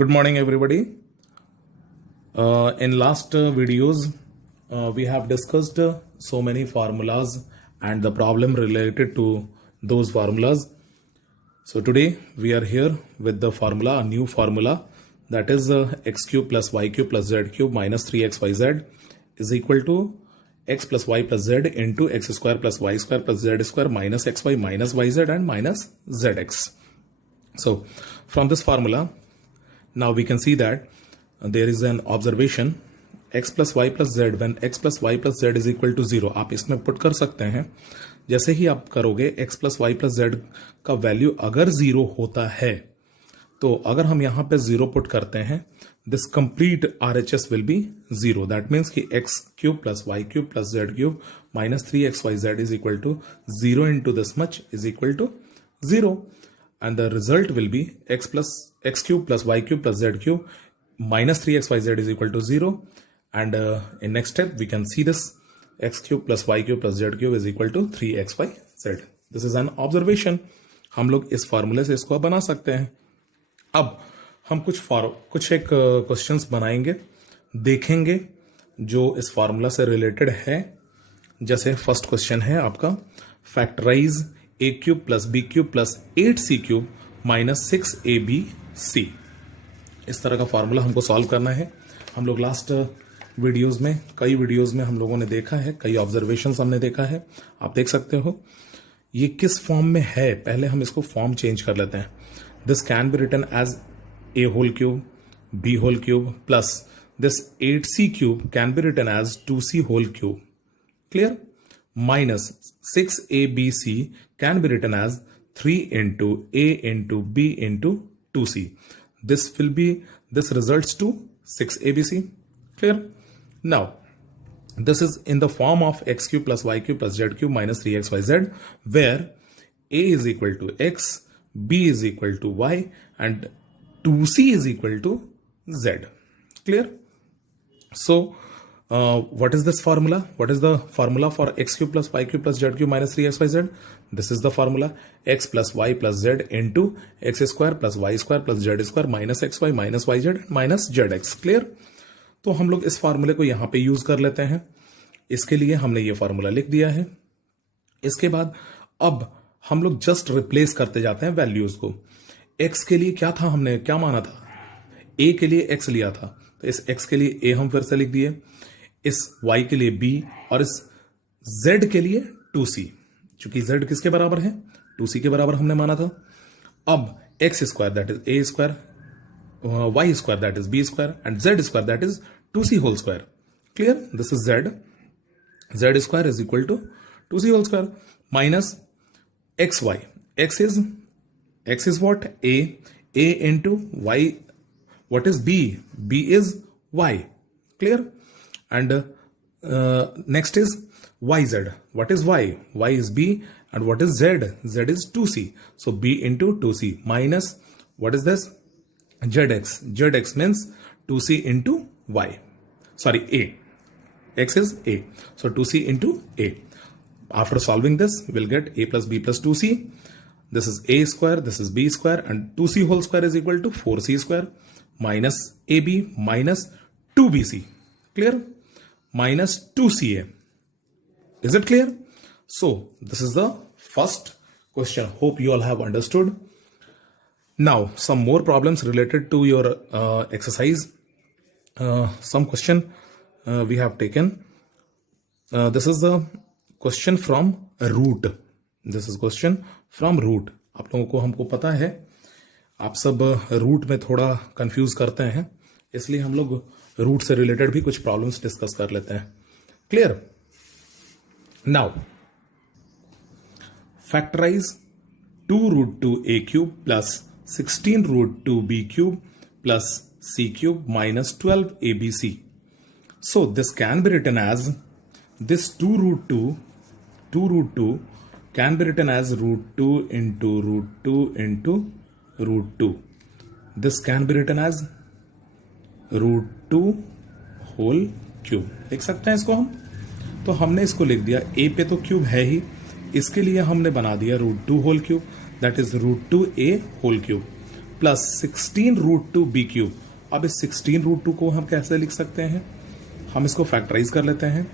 Good morning, everybody. In last videos, we have discussed so many formulas and the problem related to those formulas. So today we are here with the formula, a new formula, that is x cube plus y cube plus z cube minus 3xyz is equal to x plus y plus z into x square plus y square plus z square minus xy minus yz and minus zx. So from this formula, now we can see that there is an observation x plus y plus z when x plus y plus z is equal to 0. आप इसमें put कर सकते हैं. जैसे ही आप करोगे x plus y plus z का value अगर 0 होता है, तो अगर हम यहाँ पे 0 पुट करते हैं, this complete RHS will be 0. That means कि x cube plus y cube plus z cube minus 3xyz is equal to 0 into this much is equal to 0. And the result will be x cube plus y cube plus z cube minus 3xyz is equal to 0. And in next step, we can see this x cube plus y cube plus z cube is equal to 3xyz. This is an observation. हम लोग इस फॉर्मूले से इसको बना सकते हैं. अब हम कुछ एक क्वेश्चंस बनाएंगे, देखेंगे जो इस फॉर्मूला से रिलेटेड है. जैसे फर्स्ट क्वेश्चन है आपका, factorise a cube plus B cube plus 8c cube minus 6abc. इस तरह का फॉर्मूला हमको सॉल्व करना है. हम लोग लास्ट वीडियोस में, कई वीडियोस में हम लोगों ने देखा है, कई ऑब्जर्वेशंस हमने देखा है. आप देख सकते हो ये किस फॉर्म में है. पहले हम इसको फॉर्म चेंज कर लेते हैं. This can be written as a whole cube b whole cube plus this 8c cube can be written as 2c whole cube. Clear? minus 6abc can be written as 3 into a into b into 2c. This results to 6abc. Clear? Now, this is in the form of x cube plus y cube plus z cube minus 3xyz, where a is equal to x, b is equal to y, and 2c is equal to z. Clear? So, what is this formula? What is the formula for x cube plus y cube plus z cube minus 3xyz? This is the formula, x plus y plus z into x square plus y square plus z square minus xy minus yz minus zx. Clear? तो हम लोग इस फार्मूले को यहाँ पे use कर लेते हैं. इसके लिए हमने ये फार्मूला लिख दिया है. इसके बाद अब हम लोग जस्ट रिप्लेस करते जाते हैं वैल्यूज को. x के लिए क्या था, हमने क्या माना था, a के लिए x लिया था, तो इस x के लिए a हम फिर से लिख दिए, इस y के लिए b और इस z के लिए 2c. चूंकि z किसके बराबर है, 2c के बराबर हमने माना था. अब x square that is a square, y square that is b square and z square that is 2c whole square. Clear? This is z square is equal to 2c whole square minus xy. x is what? a into y. What is b? b is y. Clear? And next is yz. What is y? y is b. And what is z? z is 2c. So b into 2c minus, what is this? zx. zx means 2c into y. Sorry, a. x is a. So 2c into a. After solving this, we'll get a plus b plus 2c. This is a square, this is b square, and 2c whole square is equal to 4c square minus ab minus 2bc. Clear? Minus 2ca. Is it clear? So this is the first question. Hope you all have understood. Now some more problems related to your exercise. Some question we have taken. This is the question from root. This is question from root. आप लोगों को, हमको पता है आप सब root में थोड़ा कंफ्यूज करते हैं, इसलिए हम लोग रूट से रिलेटेड भी कुछ प्रॉब्लम्स डिस्कस कर लेते हैं. Clear? Now factorise 2 root 2 a cube plus 16 root 2 b cube plus c cube minus 12 abc. So this can be written as this 2 root 2 can be written as root 2 into root 2 into root 2. This can be written as root 2 whole cube. देख सकते हैं इसको हम. तो हमने इसको लिख दिया, a पे तो क्यूब है ही, इसके लिए हमने बना दिया root 2 whole cube, that is root 2 a whole cube. Plus 16√2 B cube. अब इस 16√2 को हम कैसे लिख सकते हैं? हम इसको फैक्टराइज कर लेते हैं।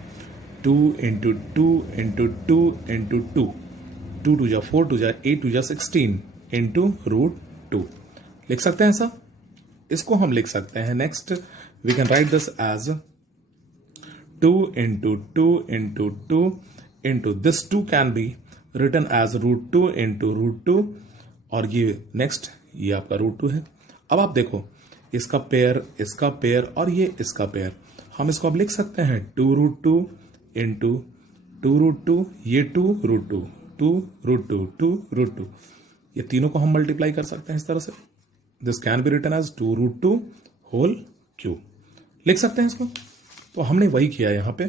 2 इंटू 2 इंटू 2 इंटू 2, 2 2 जा 4, 2 जा 8, 2 जा 16 इंटू √2 लिख सकते हैं ऐसा। इसको हम लिख सकते हैं next, we can write this as 2 into 2 into 2 into this 2 can be written as √2 into √2, और ये नेक्स्ट ये आपका √2 है। अब आप देखो इसका पेयर और ये इसका पेयर, हम इसको अब लिख सकते हैं 2√2 इंटू 2√2, ये 2√2, 2√2, 2√2, ये तीनों को हम मल्टीप्लाई कर सकते हैं इस तरह से। This can be written as 2√2 whole cube, लिख सकते हैं इसको। तो हमने वही किया यहां पे।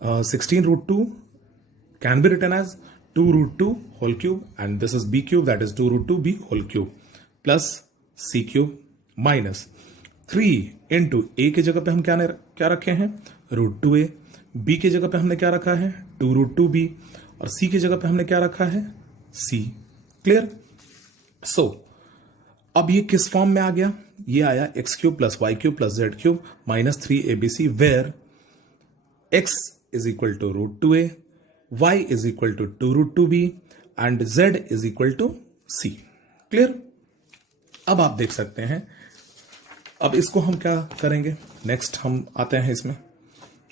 16√2 can be written as 2√2 whole cube, and this is b cube, that is 2√2 b whole cube plus c cube minus 3 into a की जगह पे हम क्या रखे हैं? √2a। b की जगह पे हमने क्या रखा है? 2√2b। और c की जगह पे हमने क्या रखा है? c। क्लियर? सो अब ये किस फॉर्म में आ गया? ये आया x cube plus y cube plus z cube minus 3abc, where x is equal to √2a, y is equal to 2√2b and z is equal to c। Clear? अब आप देख सकते हैं, अब इसको हम क्या करेंगे? नेक्स्ट हम आते हैं इसमें।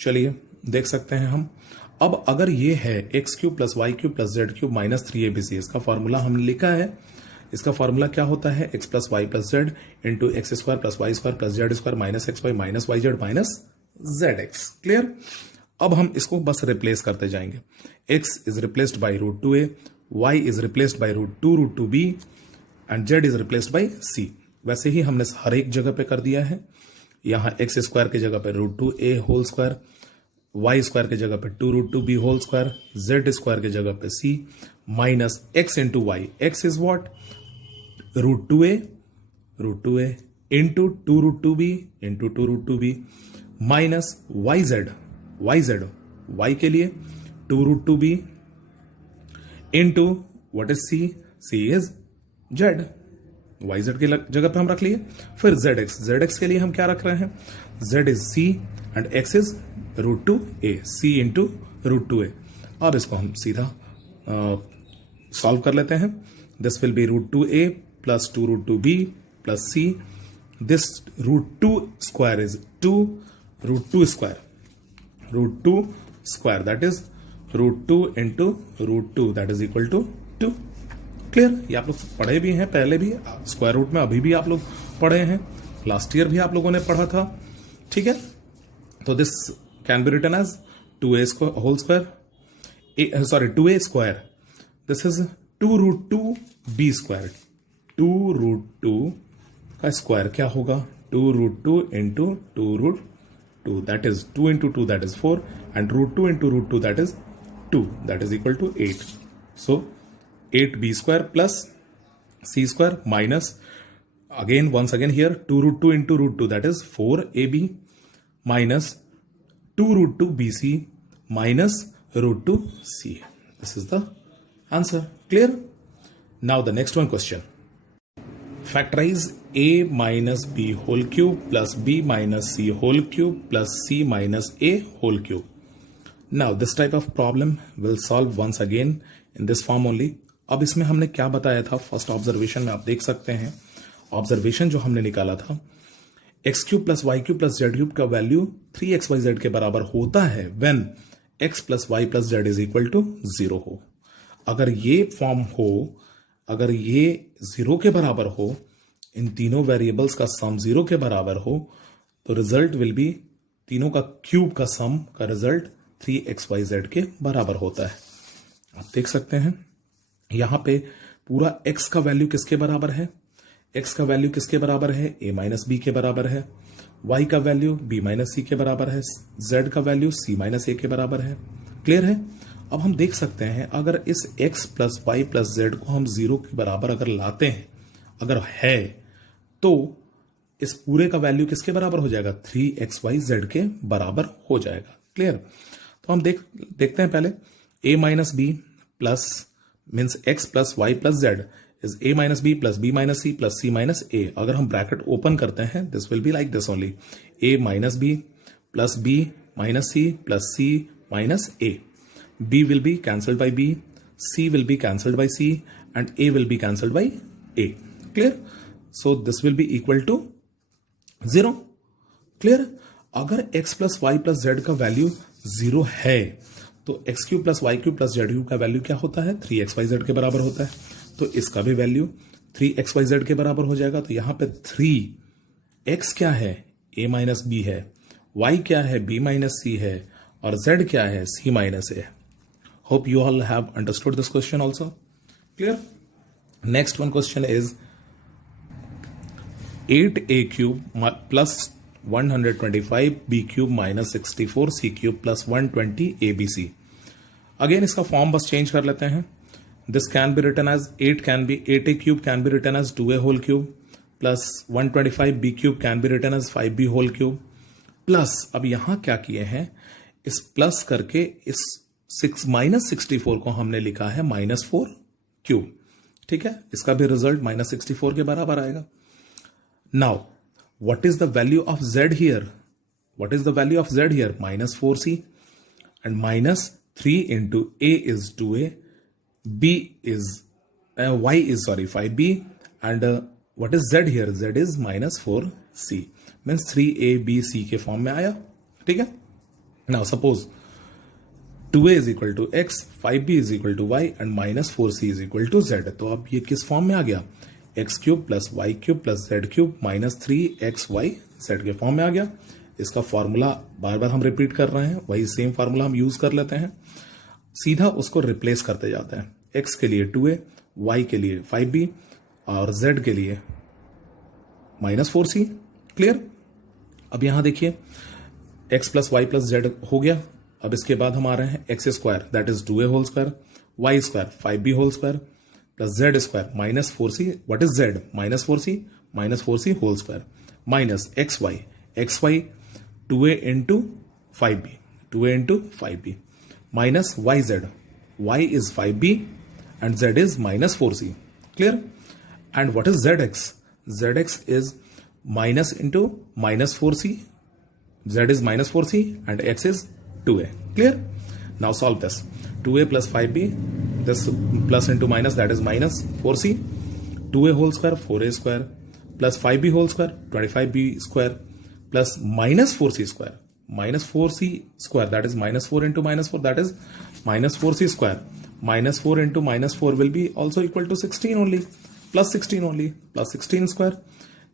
चलिए देख सकते हैं हम। अब अगर ये है x cube plus y cube plus z cube minus 3abc, इसका फॉर्मूला हमने लिखा है। इसका फॉर्मूला क्या होता है? x plus Y plus Z into x square plus Y square plus Z square minus x Y minus Y z minus Z x. Clear? अब हम इसको बस रिप्लेस करते जाएंगे। x is replaced by √2a, y is replaced by √2b and z is replaced by c। वैसे ही हमने हर एक जगह पे कर दिया है। यहां एक्स स्क्वायर की जगह पे √2a whole square, y square की जगह पे 2√2b whole square, Z square की जगह पे c minus x into y. X is what? √2a into 2√2b into 2√2b minus yz y के लिए 2√2b into what is c is z, yz की जगह पे हम रख लिए। फिर zx के लिए हम क्या रख रहे हैं? z is c and x is √2a, c into √2a। अब इसको हम सीधा सॉल्व कर लेते हैं। This will be √2a plus 2√2b plus c। This √2 square is 2, √2 square that is √2 into √2 that is equal to 2। Clear? ये आप लोग पढ़े भी हैं पहले भी, स्क्वायर रूट में अभी भी आप लोग पढ़े हैं, लास्ट ईयर भी आप लोगों ने पढ़ा था। ठीक है? तो this can be written as 2a whole square, sorry 2a square. This is 2√2b square. 2√2 का स्क्वायर क्या होगा? 2√2 into 2√2 that is 2 into 2 that is 4 and √2 into √2 that is 2 that is equal to 8। So 8b square plus c square minus again once again here 2√2 into √2 that is 4ab minus 2√2bc minus √2c. This is the answer. Clear? Now the next one question. Factorize a minus b whole cube plus b minus c whole cube plus c minus a whole cube. Now this type of problem will solve once again in this form only. अब इसमें हमने क्या बताया था? First observation में आप देख सकते हैं, ऑब्जर्वेशन जो हमने निकाला था, x cube plus y cube plus z cube का वैल्यू 3xyz के बराबर होता है when x plus Y plus Z is equal to 0 हो। अगर ये फॉर्म हो, अगर ये 0 के बराबर हो, इन तीनों वेरिएबल्स का सम 0 के बराबर हो, तो रिजल्ट विल बी तीनों का क्यूब का सम का रिजल्ट 3xyz के बराबर होता है। आप देख सकते हैं यहां पे पूरा x का वैल्यू किसके बराबर है? x का वैल्यू किसके बराबर है? a माइनस बी के बराबर है। y का वैल्यू b माइनस सी के बराबर है। z का वैल्यू c माइनस ए के बराबर है। क्लियर है? अब हम देख सकते हैं अगर इस x plus Y plus z को हम 0 के बराबर अगर लाते हैं, अगर है, तो इस पूरे का वैल्यू किसके बराबर हो जाएगा? 3xyz के बराबर हो जाएगा। क्लियर? तो हम देखते हैं पहले a minus B plus means x plus Y plus Z is a minus B plus B minus C plus C minus A. अगर हम ब्रैकेट ओपन करते हैं this will be like this only, a minus B plus B minus C plus C minus a. b will be cancelled by b, c will be cancelled by c, and a will be cancelled by a. Clear? So this will be equal to 0. Clear? अगर x plus y plus z का value 0 है तो x cube plus y cube plus z cube का value क्या होता है? 3xyz के बराबर होता है. तो इसका भी वैल्यू 3xyz के बराबर हो जाएगा. तो यहां पे 3x क्या है? a माइनस बी है, y क्या है? b माइनस सी है, और z क्या है? c minus a. Hope you all have understood this question also. Clear? Next one question is 8a cube plus 125 b cube minus 64 c cube plus 120 abc. Again इसका form बस change कर लेते हैं. This can be written as 8a cube can be written as 2a whole cube plus 125 b cube can be written as 5b whole cube plus, अब यहां क्या किए हैं, इस प्लस करके इस माइनस 64 को हमने लिखा है -4 क्यूब. ठीक है, इसका भी रिजल्ट -64 के बराबर आएगा. Now what is the value of z here? What is the value of z here? -4c and -3 into a is 2a, b is y is 5b and what is z here? z is -4c means 3abc के form में आया. ठीक है. Now suppose 2a is equal to x, 5b is equal to y and -4c is equal to z. तो अब ये किस form में आ गया? x cube plus y cube plus z cube minus 3xyz के फॉर्म में आ गया. इसका फॉर्मूला बार बार हम रिपीट कर रहे हैं, वही सेम फॉर्मूला हम यूज कर लेते हैं. सीधा उसको रिप्लेस करते जाते हैं. x के लिए 2a, y के लिए 5b और z के लिए -4c. क्लियर? अब यहां देखिए x plus Y plus z हो गया. अब इसके बाद हम आ रहे हैं x square that is 2a whole square, y square 5b whole square plus Z square -4c. What is z? -4c whole square minus xy 2a into 5b minus y is 5b and z is -4c. Clear? And what is zx? Zx is minus into -4c. Z is -4c and x is 2a. Clear? Now solve this. 2a plus 5b, this plus into minus, that is minus 4c. 2a whole square 4a square plus 5b whole square 25b square plus minus 4c square. Minus 4c square, that is minus 4 into minus 4, that is minus 4c square. Minus 4 into minus 4 will be also equal to 16 only. Plus 16 only. Plus 16 square.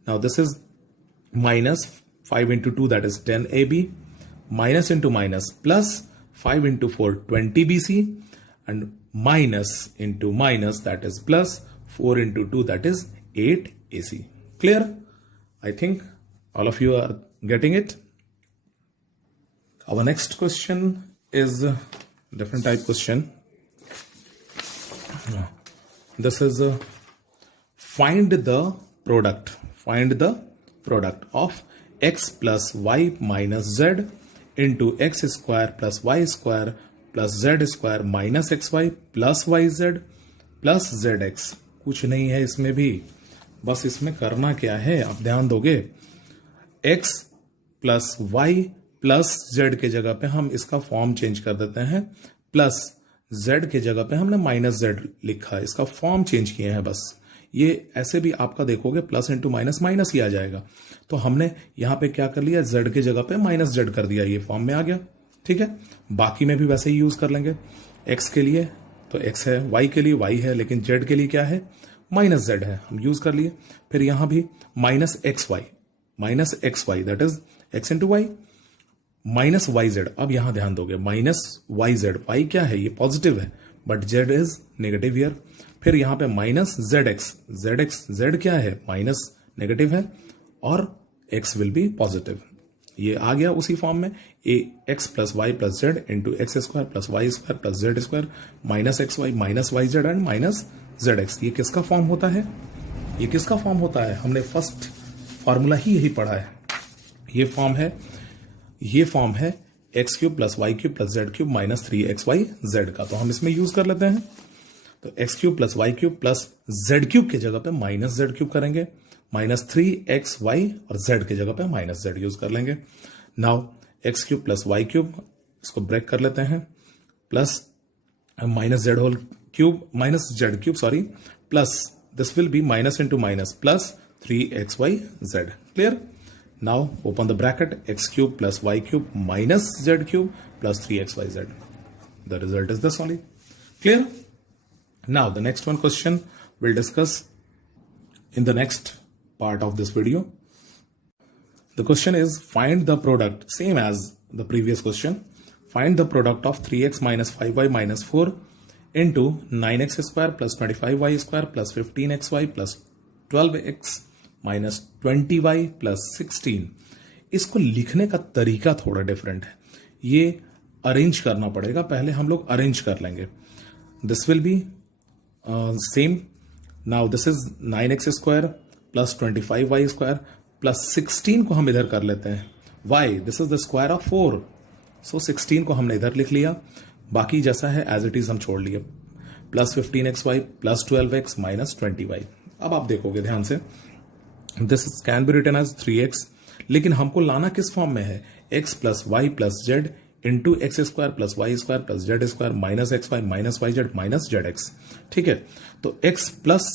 Now this is minus 5 into 2, that is 10ab, minus into minus plus 5 into 4 20bc and minus into minus, that is plus 4 into 2, that is 8ac. Clear? I think all of you are getting it. Our next question is a different type question. This is find the product of x plus y minus z into x square plus y square plus z square minus xy plus yz plus zx. कुछ नहीं है इसमें भी, बस इसमें करना क्या है आप ध्यान दोगे. x plus y plus z के जगह पे हम इसका फॉर्म चेंज कर देते हैं, प्लस z के जगह पे हमने माइनस z लिखा है, इसका फॉर्म चेंज किए हैं बस. ये ऐसे भी आपका देखोगे प्लस इंटू माइनस माइनस ही आ जाएगा. तो हमने यहां पे क्या कर लिया, z के जगह पे माइनस z कर दिया, ये फॉर्म में आ गया. ठीक है, बाकी में भी वैसे ही यूज कर लेंगे. x के लिए तो x है, y के लिए y है, लेकिन z के लिए क्या है, माइनस z है, हम यूज कर लिए. फिर यहां भी minus x y that is x into y minus Y z. अब यहां ध्यान दोगे माइनस वाई जेड, वाई क्या है, ये पॉजिटिव है but Z is negative here. फिर यहां पे माइनस जेड एक्स, जेड क्या है, माइनस नेगेटिव है और x विल बी पॉजिटिव. ये आ गया उसी फॉर्म में, A X plus Y plus Z into x square plus Y square plus Z square minus x Y minus Y Z and minus Z X. ये किसका form होता है, ये किसका फॉर्म होता है, हमने फर्स्ट फॉर्मूला ही यही पढ़ा है. ये फॉर्म है x cube plus y cube plus z cube minus 3xy z का. तो हम इसमें यूज कर लेते हैं. तो x cube plus y cube plus z cube की जगह पे माइनस जेड क्यूब करेंगे, माइनस 3x वाई और जेड की जगह पे माइनस जेड यूज कर लेंगे। Now x cube plus y cube, इसको ब्रेक कर लेते हैं, plus minus z whole cube, minus z cube sorry, plus this will B minus into minus plus 3xy z. Clear? Now open the bracket, x cube plus y cube minus z cube plus 3xyz. The result is this only. Clear? Now the next one question we'll discuss in the next part of this video. The question is, find the product, same as the previous question. Find the product of 3x minus 5y minus 4 into 9x square plus 25y square plus 15xy plus 12x minus 20y plus 16। इसको लिखने का तरीका थोड़ा different है, ये arrange करना पड़ेगा, पहले हम लोग अरेंज कर लेंगे। This will B same. Now this is 9x square plus 25y square plus 16 को हम इधर कर लेते हैं, y this is the square of 4, सो 16 को हमने इधर लिख लिया, बाकी जैसा है एज इट इज हम छोड़ लिए, plus 15xy plus 12x minus 20y। अब आप देखोगे ध्यान से, this can be written as 3x, लेकिन हमको लाना किस फॉर्म में है, x plus Y plus Z into x square plus Y square plus Z square minus x Y minus Y z minus Z x. ठीक है, तो x plus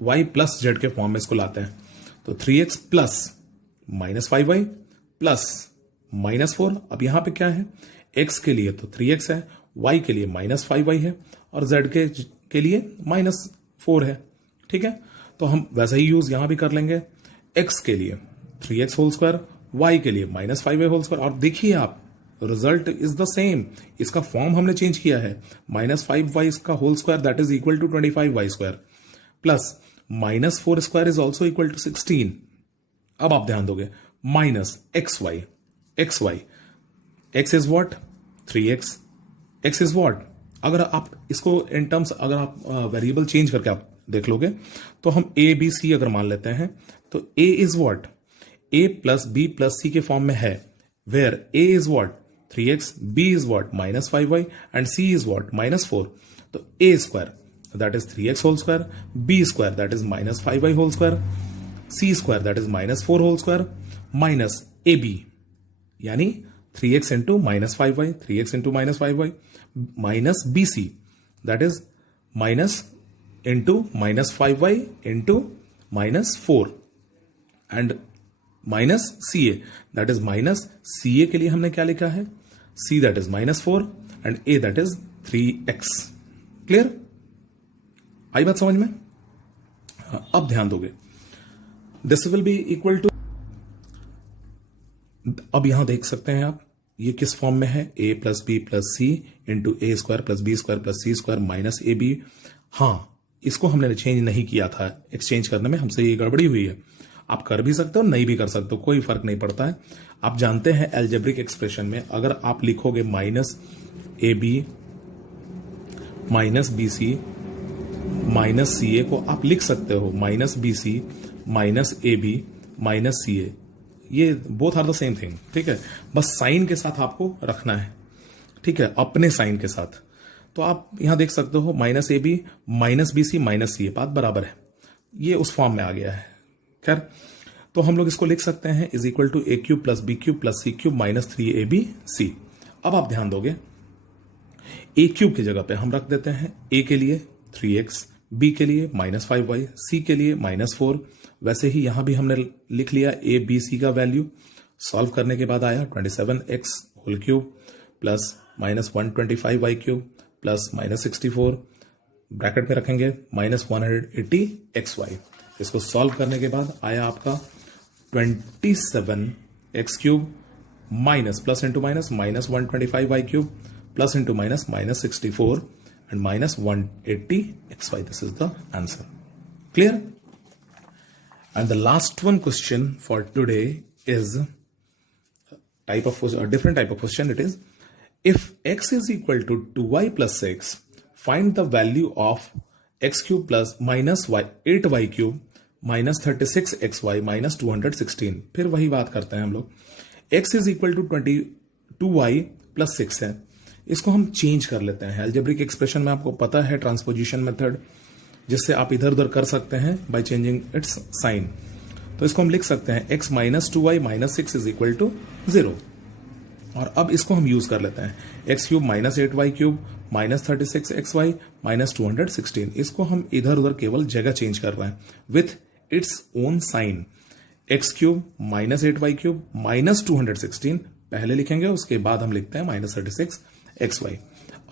Y plus z के फॉर्म में इसको लाते हैं, तो 3x plus minus 5y plus minus 4। अब यहां पे क्या है, x के लिए तो 3x है, y के लिए माइनस 5y है और z के लिए माइनस 4 है। ठीक है, तो हम वैसा ही यूज यहां भी कर लेंगे, x के लिए 3x होल स्क्वायर, y के लिए माइनस 5y होल स्क्वायर, और देखिए आप रिजल्ट इज द सेम, इसका फॉर्म हमने चेंज किया है, माइनस 5y का whole square that is equal to 25y square plus minus 4 square is also equal to 16। अब आप ध्यान दोगे, minus xy, x is what 3x, x is what, अगर आप इसको इन टर्म्स अगर आप वेरिएबल चेंज करके आप देख लोगे तो हम a b c अगर मान लेते हैं तो a is what, a plus b plus c के फॉर्म में है, where a is what 3x, b is what minus 5y and c is what minus 4। तो a square that is 3x whole square, b square that is minus 5y whole square, c square that is minus 4 whole square minus ab यानी 3x into minus 5y, 3x into minus 5y minus bc that is minus into minus 5y into minus 4 and minus C A that is minus C A के लिए हमने क्या लिखा है, c that is minus 4 and a that is 3x। Clear, आई बात समझ में? अब ध्यान दोगे, this will be equal to, अब यहां देख सकते हैं आप ये किस फॉर्म में है, a plus b plus c into a square plus b square plus c square minus A b. हाँ, इसको हमने चेंज नहीं किया था, एक्सचेंज करने में हमसे ये गड़बड़ी हुई है। आप कर भी सकते हो, नहीं भी कर सकते हो, कोई फर्क नहीं पड़ता है। आप जानते हैं एल्जेब्रिक एक्सप्रेशन में अगर आप लिखोगे minus A B minus B C minus C A को आप लिख सकते हो minus B C minus A B minus C A, ये both are the same thing. ठीक है, बस साइन के साथ आपको रखना है, ठीक है, अपने साइन के साथ। तो आप यहां देख सकते हो minus A B minus B C minus C A, बात बराबर है, ये उस फॉर्म में आ गया है। खैर, तो हम लोग इसको लिख सकते हैं is equal to a cube plus B cube plus c cube minus 3ab c. अब आप ध्यान दोगे, ए क्यूब की जगह पे हम रख देते हैं ए के लिए 3x, बी के लिए माइनस 5y, सी के लिए माइनस 4। वैसे ही यहां भी हमने लिख लिया ए बी सी का वैल्यू, सॉल्व करने के बाद आया 27x whole cube plus minus 125y cube plus minus 64, bracket में रखेंगे माइनस 180xy। इसको सॉल्व करने के बाद आया आपका 27x cube minus plus into minus minus 125y cube plus into minus minus 64 and minus 180xy. This is the answer. Clear? And the last one question for today is a different type of question. It is, if x is equal to 2y plus 6, find the value of x cube plus minus 8y cube minus 36xy minus 216. फिर वही बात करते हैं हम लोग, x is equal to 22y plus 6 है, इसको हम चेंज कर लेते हैं। अलजेब्रिक एक्सप्रेशन में आपको पता है ट्रांसपोजिशन मेथड, जिससे आप इधर उधर कर सकते हैं बाय चेंजिंग इट्स साइन। तो इसको हम लिख सकते हैं x minus 2y minus 6 is equal to 0। और अब इसको हम यूज कर लेते हैं, x cube minus 8y cube minus 36xy minus 216। इसको हम इधर उधर केवल जगह चेंज कर रहे हैं with its own sign. X cube minus 8y cube minus 216 पहले लिखेंगे, उसके बाद हम लिखते हैं माइनस 36xy।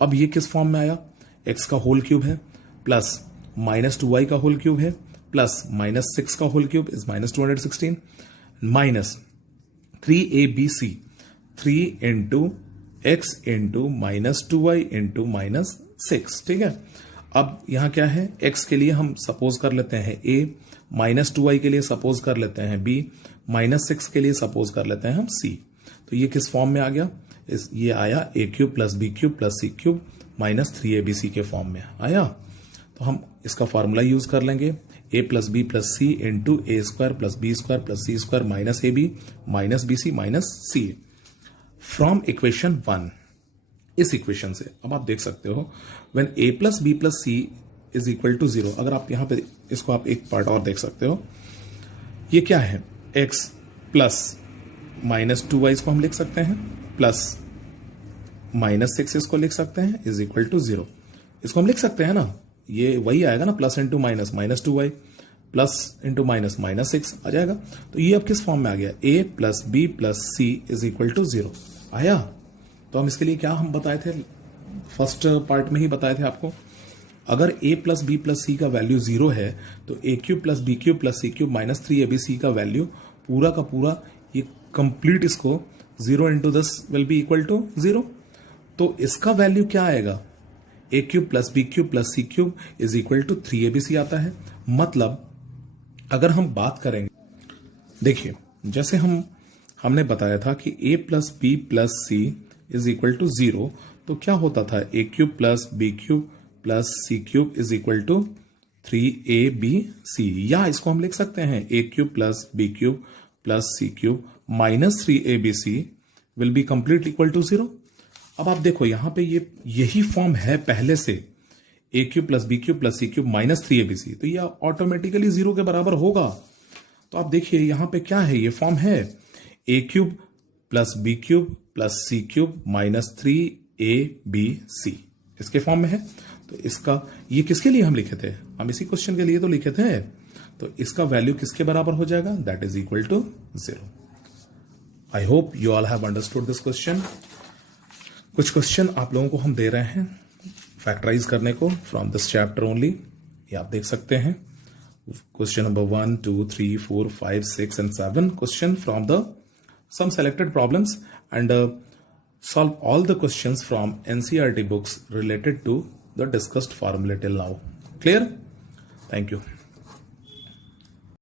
अब ये किस फॉर्म में आया, x का होल क्यूब है प्लस माइनस 2y का होल क्यूब है प्लस माइनस 6 का whole cube is minus 216 minus 3abc 3 into x into minus 2y into minus 6। ठीक है, अब यहां क्या है, x के लिए हम सपोज कर लेते हैं a, माइनस 2y के लिए सपोज कर लेते हैं b, माइनस 6 के लिए सपोज कर लेते हैं हम c। तो ये किस फॉर्म में आ गया, ये आया a cube plus B cube plus c cube minus 3abc के फॉर्म में आया। तो हम इसका फॉर्मूला यूज कर लेंगे, a plus b plus c into a square plus b square plus c square minus A B minus B C minus c from equation 1। इस equation से अब आप देख सकते हो when a plus b plus c is equal to 0। अगर आप यहां पे इसको आप एक पार्ट और देख सकते हो, ये क्या है, x प्लस माइनस 2y इसको हम लिख सकते हैं प्लस माइनस 6 इसको लिख सकते हैं इज इक्वल टू 0। इसको हम लिख सकते हैं ना, ये वही आएगा ना, plus into minus minus 2y plus into minus minus 6 आ जाएगा। तो ये अब किस फॉर्म में आ गया, a plus b plus c is equal to 0 आया। तो हम इसके लिए क्या हम बताए थे, फर्स्ट पार्ट में ही बताए थे आपको, अगर a plus b plus c का वैल्यू 0 है तो a cube plus B cube plus c cube minus 3abc का वैल्यू पूरा का पूरा ये कंप्लीट इसको 0 into 10 will be equal to 0। तो इसका वैल्यू क्या आएगा, a cube plus B cube plus c cube is equal to 3abc आता है। मतलब अगर हम बात करेंगे, देखिए जैसे हमने बताया था कि a plus b plus c is equal to 0, तो क्या होता था, a cube plus B cube plus c cube is equal to 3abc, या इसको हम लिख सकते हैं a cube plus B cube plus c cube minus 3abc will be complete equal to 0। अब आप देखो यहां पे यही फॉर्म है पहले से, a cube plus B cube plus c cube minus 3abc, तो ये ऑटोमेटिकली 0 के बराबर होगा। तो आप देखिए यहां पे क्या है, ये फॉर्म है a cube plus B cube plus c cube minus 3abc इसके फॉर्म में है। तो इसका ये किसके लिए हम लिखे थे, हम इसी क्वेश्चन के लिए तो लिखे थे। तो इसका वैल्यू किसके बराबर हो जाएगा, that is equal to 0। I hope you all have understood this question. कुछ क्वेश्चन आप लोगों को हम दे रहे हैं फैक्टराइज करने को फ्रॉम दिस चैप्टर ओनली, ये आप देख सकते हैं। Question number 1, 2, 3, 4, 5, 6 and 7 question from the some selected problems and solve all the questions from NCERT books related to the discussed formula till now. Clear? Thank you.